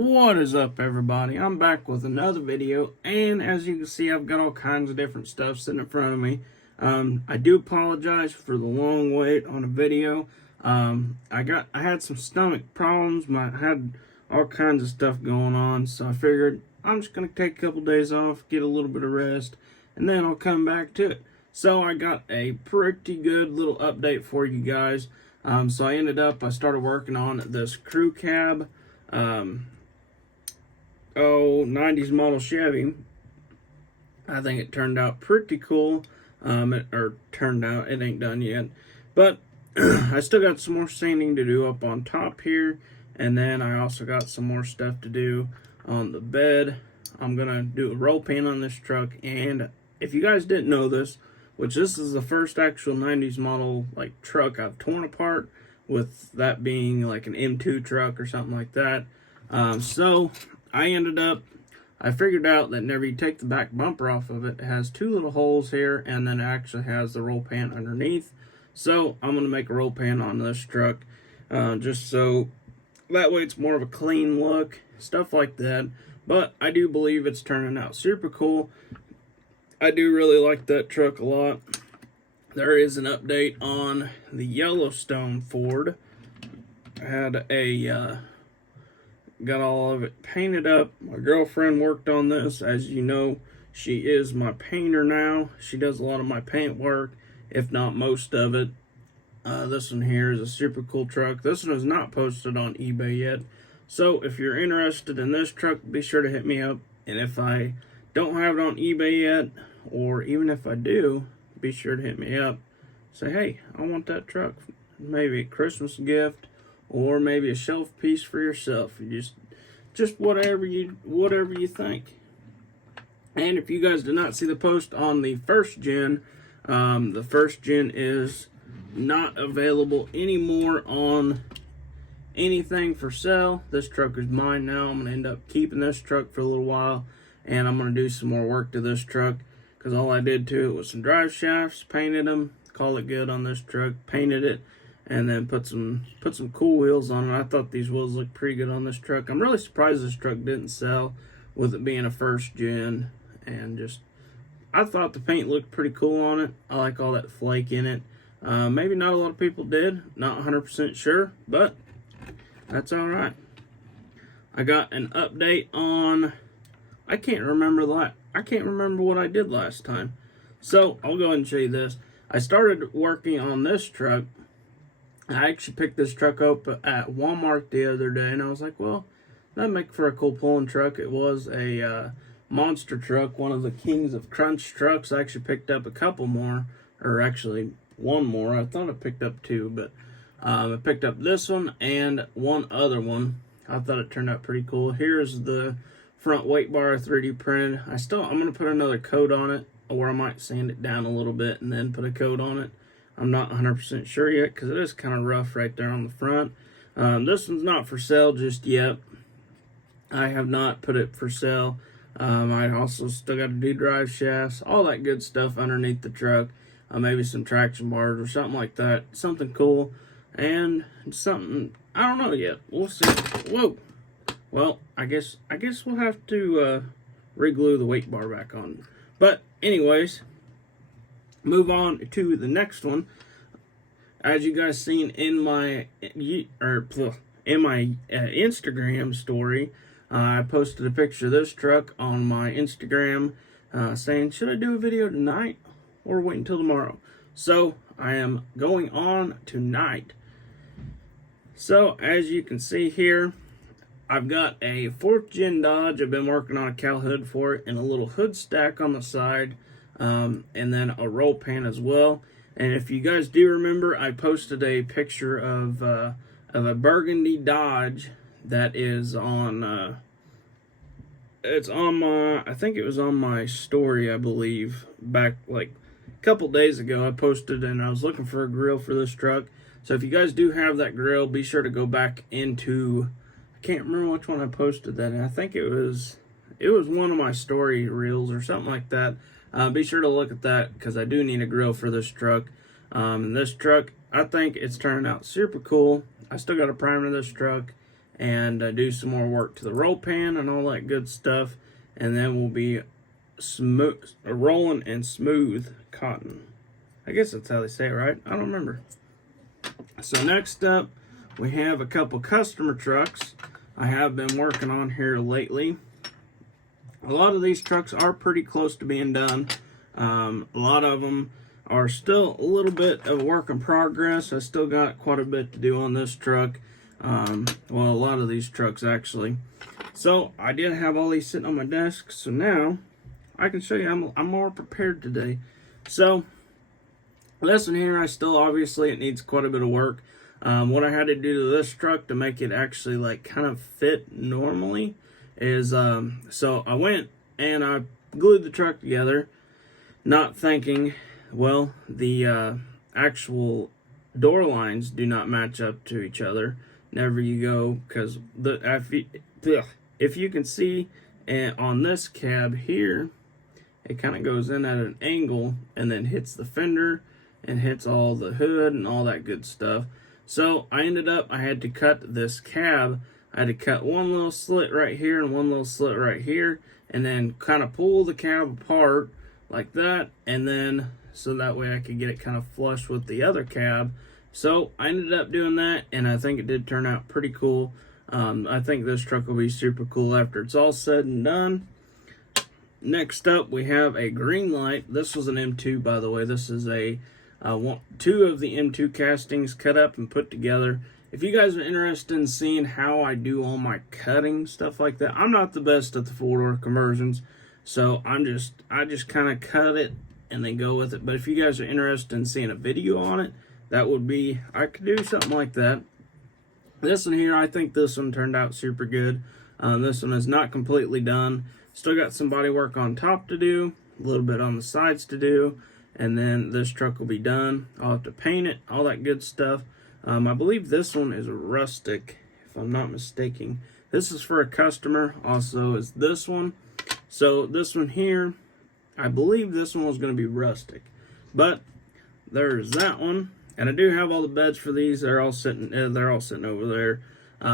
What is up, everybody? I'm back with another video, and as you can see, I've got all kinds of different stuff sitting in front of me. I do apologize for the long wait on a video. I had some stomach problems. I had all kinds of stuff going on, so I figured I'm just gonna take a couple days off, get a little bit of rest, and then I'll come back to it. So I got a pretty good little update for you guys. So I started working on this crew cab. 90s model Chevy. I think it turned out pretty cool. It ain't done yet. But I still got some more sanding to do up on top here. And then I also got some more stuff to do on the bed. I'm going to do a roll paint on this truck. And if you guys didn't know this, which this is the first actual 90s model truck I've torn apart, with that being like an M2 truck or something like that. So I figured out that whenever you take the back bumper off of it, it has two little holes here, and then it actually has the roll pan underneath. So I'm going to make a roll pan on this truck, just so that way it's more of a clean look, stuff like that. But I do believe it's turning out super cool. I do really like that truck a lot. There is an update on the Yellowstone Ford. I had got all of it painted up. My girlfriend worked on this. As you know, she is my painter now. She does a lot of my paint work, if not most of it. This one here is a super cool truck. This one is not posted on eBay yet. So if you're interested in this truck, be sure to hit me up. And if I don't have it on eBay yet, or even if I do, be sure to hit me up. Say, hey, I want that truck. Maybe a Christmas gift, or maybe a shelf piece for yourself. You just whatever you think. And if you guys did not see the post on the first gen is not available anymore on anything for sale. This truck is mine now. I'm gonna end up keeping this truck for a little while, and I'm gonna do some more work to this truck, because all I did to it was some drive shafts, painted them, call it good on this truck, painted it, and then put some cool wheels on it. I thought these wheels looked pretty good on this truck. I'm really surprised this truck didn't sell, with it being a first gen. And I thought the paint looked pretty cool on it. I like all that flake in it. Maybe not a lot of people did. Not 100% sure, but that's all right. I got an update on. I can't remember what I did last time. So I'll go ahead and show you this. I started working on this truck. I actually picked this truck up at Walmart the other day, and I was like, well, that'd make for a cool pulling truck. It was a monster truck, one of the Kings of Crunch trucks. I actually picked up a couple more, or actually one more. I thought I picked up two, but I picked up this one and one other one. I thought it turned out pretty cool. Here's the front weight bar 3D printed. I'm going to put another coat on it, or I might sand it down a little bit and then put a coat on it. I'm not 100% sure yet, because it is kind of rough right there on the front. This one's not for sale just yet. I have not put it for sale. I also still got to do drive shafts, all that good stuff underneath the truck. Maybe some traction bars or something like that. Something cool. And something, I don't know yet. We'll see. Whoa. Well, I guess we'll have to re-glue the weight bar back on. But anyways, move on to the next one. As you guys seen in my Instagram story, I posted a picture of this truck on my Instagram, saying, should I do a video tonight or wait until tomorrow? So I am going on tonight. So as you can see here, I've got a 4th gen Dodge. I've been working on a cowl hood for it, and a little hood stack on the side, and then a roll pan as well. And if you guys do remember, I posted a picture of a burgundy Dodge that is on, I think it was on my story, I believe, back like a couple days ago. I posted, and I was looking for a grill for this truck. So if you guys do have that grill, be sure to go back into, I can't remember which one I posted that in. I think it was one of my story reels or something like that. Be sure to look at that, because I do need a grill for this truck. This truck, I think it's turning out super cool. I still got to primer this truck, and do some more work to the roll pan and all that good stuff, and then we'll be smooth, rolling in smooth cotton. I guess that's how they say it, right? I don't remember. So next up, we have a couple customer trucks I have been working on here lately. A lot of these trucks are pretty close to being done. A lot of them are still a little bit of a work in progress. I still got quite a bit to do on this truck. Well, a lot of these trucks actually. So I did have all these sitting on my desk. So now I can show you I'm more prepared today. So this one here, I still obviously it needs quite a bit of work. What I had to do to this truck to make it actually like kind of fit normally is so I went and I glued the truck together, not thinking, well, the actual door lines do not match up to each other. Whenever you go, because if you can see on this cab here, it kind of goes in at an angle and then hits the fender and hits all the hood and all that good stuff. So I had to cut this cab. I had to cut one little slit right here and one little slit right here, and then kind of pull the cab apart like that, and then so that way I could get it kind of flush with the other cab. So I ended up doing that, and I think it did turn out pretty cool. I think this truck will be super cool after it's all said and done. Next up, we have a green light. This was an M2, by the way. This is two of the M2 castings cut up and put together. If you guys are interested in seeing how I do all my cutting, stuff like that, I'm not the best at the four-door conversions, so I just kind of cut it and then go with it. But if you guys are interested in seeing a video on it, that would be, I could do something like that. This one here, I think this one turned out super good. This one is not completely done. Still got some body work on top to do, a little bit on the sides to do, and then this truck will be done. I'll have to paint it, all that good stuff. I believe this one is rustic, if I'm not mistaken. This is for a customer, also is this one. So this one here, I believe this one was going to be rustic. But there's that one. And I do have all the beds for these. They're all sitting over there.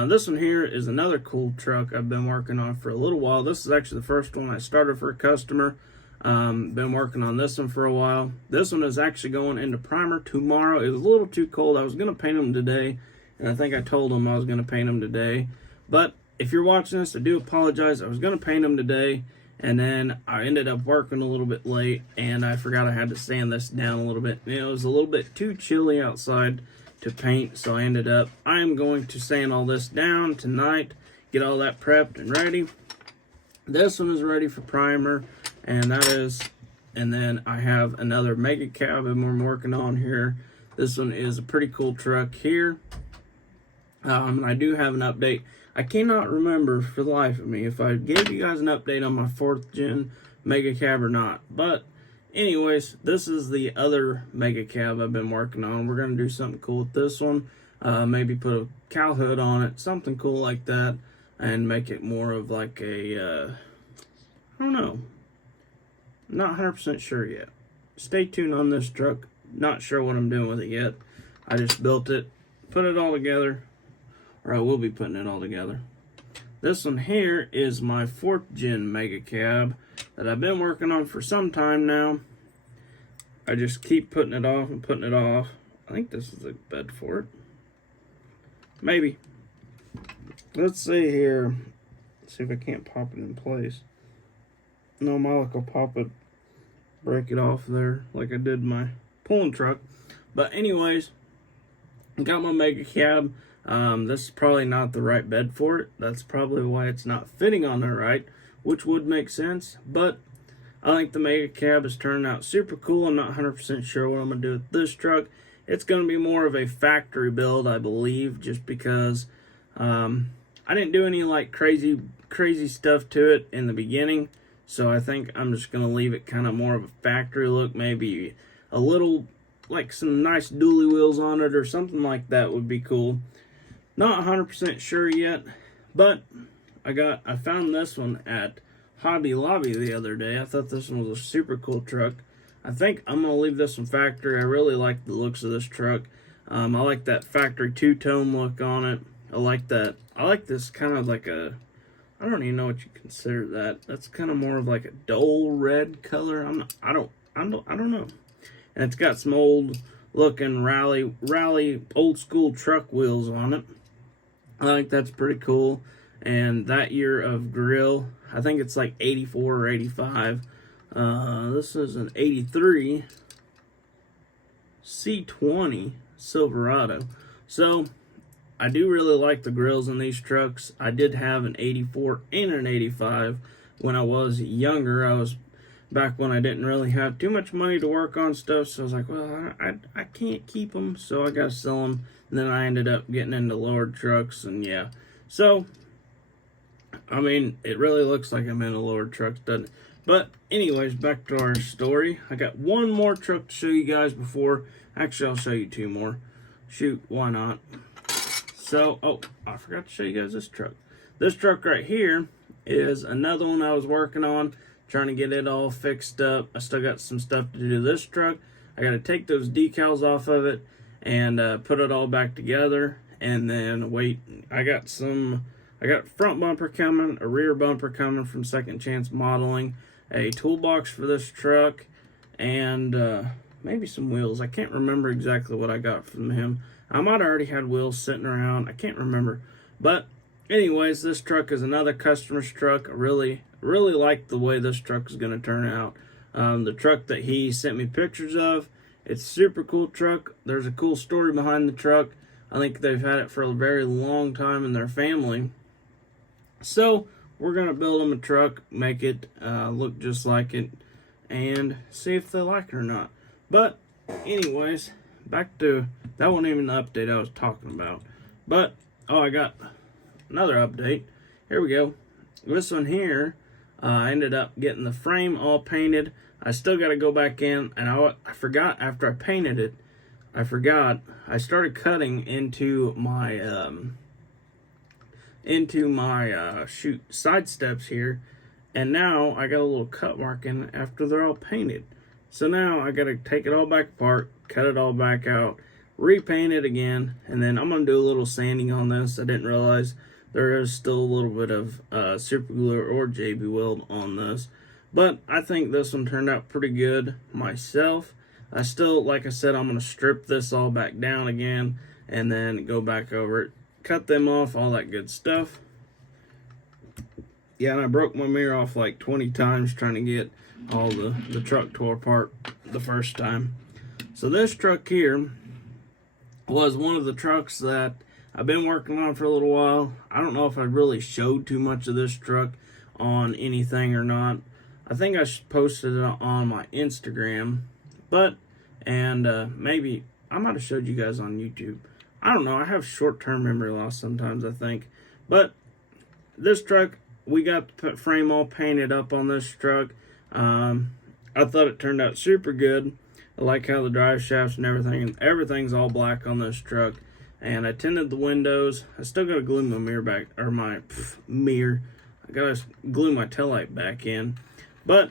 This one here is another cool truck I've been working on for a little while. This is actually the first one I started for a customer. Been working on this one for a while. This one is actually going into primer tomorrow. It was a little too cold. I was going to paint them today, and I think I told them I was going to paint them today. But if you're watching this, I do apologize. I was going to paint them today, and then I ended up working a little bit late, and I forgot I had to sand this down a little bit. It was a little bit too chilly outside to paint, so I am going to sand all this down tonight, get all that prepped and ready. This one is ready for primer. And then I have another mega cab I'm working on here. This one is a pretty cool truck here. I do have an update. I cannot remember for the life of me if I gave you guys an update on my 4th gen mega cab or not. But anyways, this is the other mega cab I've been working on. We're going to do something cool with this one. Maybe put a cow hood on it, something cool like that, and make it more of like a, I don't know. Not 100% sure yet. Stay tuned on this truck. Not sure what I'm doing with it yet. I just built it, put it all together, or I will be putting it all together. This one here is my 4th gen mega cab that I've been working on for some time now. I just keep putting it off and putting it off. I think this is a bed for it. Maybe. Let's see here. Let's see if I can't pop it in place. No, my luck will pop it, break it off there like I did my pulling truck. But anyways, I got my mega cab. This is probably not the right bed for it. That's probably why it's not fitting on there right, which would make sense. But I think the mega cab is turning out super cool. I'm not 100% sure what I'm going to do with this truck. It's going to be more of a factory build, I believe, just because I didn't do any like crazy stuff to it in the beginning. So I think I'm just going to leave it kind of more of a factory look, maybe a little, like some nice dually wheels on it or something like that would be cool. Not 100% sure yet, but I found this one at Hobby Lobby the other day. I thought this one was a super cool truck. I think I'm going to leave this one factory. I really like the looks of this truck. I like that factory two-tone look on it. I like that. I like this kind of like a, I don't even know what you consider that. That's kind of more of like a dull red color. I don't know. And it's got some old looking rally old school truck wheels on it. I think that's pretty cool. And that year of grill, I think it's like 84 or 85. This is an 83 C20 Silverado. So I do really like the grills in these trucks. I did have an 84 and an 85 when I was younger. I was back when I didn't really have too much money to work on stuff, so I was like, well, I can't keep them, so I gotta sell them. And then I ended up getting into lowered trucks, and yeah. So, I mean, it really looks like I'm in a lowered truck, doesn't it? But anyways, back to our story. I got one more truck to show you guys before. Actually, I'll show you two more. Shoot, why not? So, oh, I forgot to show you guys this truck. This truck right here is another one I was working on, trying to get it all fixed up. I still got some stuff to do to this truck. I got to take those decals off of it and put it all back together, and then wait. I got front bumper coming, a rear bumper coming from Second Chance Modeling, a toolbox for this truck, and maybe some wheels. I can't remember exactly what I got from him. I might have already had wheels sitting around. I can't remember. But anyways, this truck is another customer's truck. I really like the way this truck is going to turn out. The truck that he sent me pictures of, it's a super cool truck. There's a cool story behind the truck. I think they've had it for a very long time in their family. So we're going to build them a truck, make it look just like it, and see if they like it or not. But anyways, back to, that wasn't even the update I was talking about. But, oh, I got another update. Here we go. This one here, I ended up getting the frame all painted. I still got to go back in, and I forgot after I painted it, I started cutting into my side steps here, and now I got a little cut mark in after they're all painted. So now I got to take it all back apart, cut it all back out, repaint it again, and then I'm going to do a little sanding on this. I didn't realize there is still a little bit of super glue or JB Weld on this. But I think this one turned out pretty good myself. I still, like I said, I'm going to strip this all back down again and then go back over it, cut them off, all that good stuff. Yeah, and I broke my mirror off like 20 times trying to get all the truck tore apart the first time. So this truck here was one of the trucks that I've been working on for a little while. I don't know if I really showed too much of this truck on anything or not. I think I posted it on my Instagram, and maybe I might have showed you guys on YouTube. I don't know. I have short-term memory loss sometimes, I think. But this truck, we got the frame all painted up on this truck. I thought it turned out super good. I like how the drive shafts and everything's all black on this truck. And I tinted the windows. I still got to glue my mirror back, or my mirror. I got to glue my taillight back in. But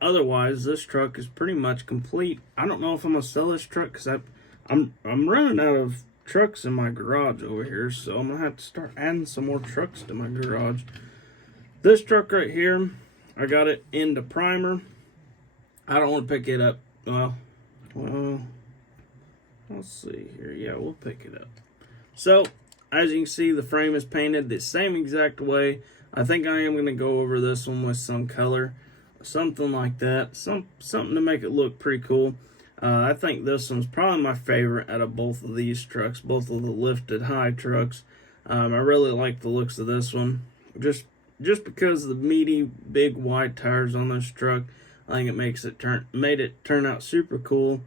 otherwise, this truck is pretty much complete. I don't know if I'm going to sell this truck because I'm running out of trucks in my garage over here. So I'm going to have to start adding some more trucks to my garage. This truck right here, I got it into primer. I don't want to pick it up. Well, let's see here. Yeah, we'll pick it up. So, as you can see, the frame is painted the same exact way. I think I am going to go over this one with some color. Something like that. Something to make it look pretty cool. I think this one's probably my favorite out of both of these trucks. Both of the lifted high trucks. I really like the looks of this one. Just because of the meaty, big wide tires on this truck. I think it made it turn out super cool.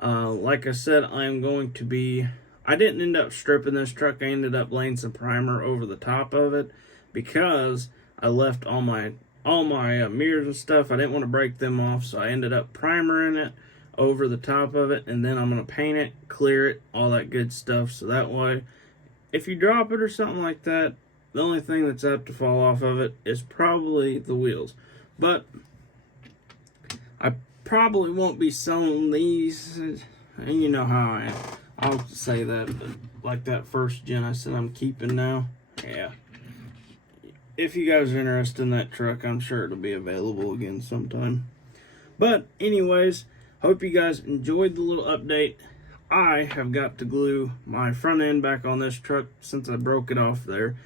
Like I said, I didn't end up stripping this truck. I ended up laying some primer over the top of it because I left all my mirrors and stuff. I didn't want to break them off, so I ended up primering it over the top of it, and then I'm going to paint it, clear it, all that good stuff, so that way, if you drop it or something like that, the only thing that's apt to fall off of it is probably the wheels. But I probably won't be selling these, and you know how I am. I'll say that, but like that first gen I said I'm keeping now. Yeah. If you guys are interested in that truck, I'm sure it'll be available again sometime. But anyways, hope you guys enjoyed the little update. I have got to glue my front end back on this truck since I broke it off there.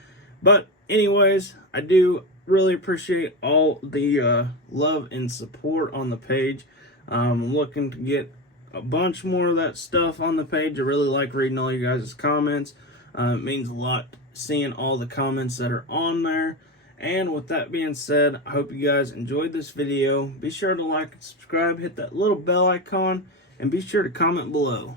But anyways, I do really appreciate all the love and support on the page. I'm looking to get a bunch more of that stuff on the page. I really like reading all you guys' comments. It means a lot seeing all the comments that are on there. And with that being said, I hope you guys enjoyed this video. Be sure to like and subscribe, hit that little bell icon, and be sure to comment below.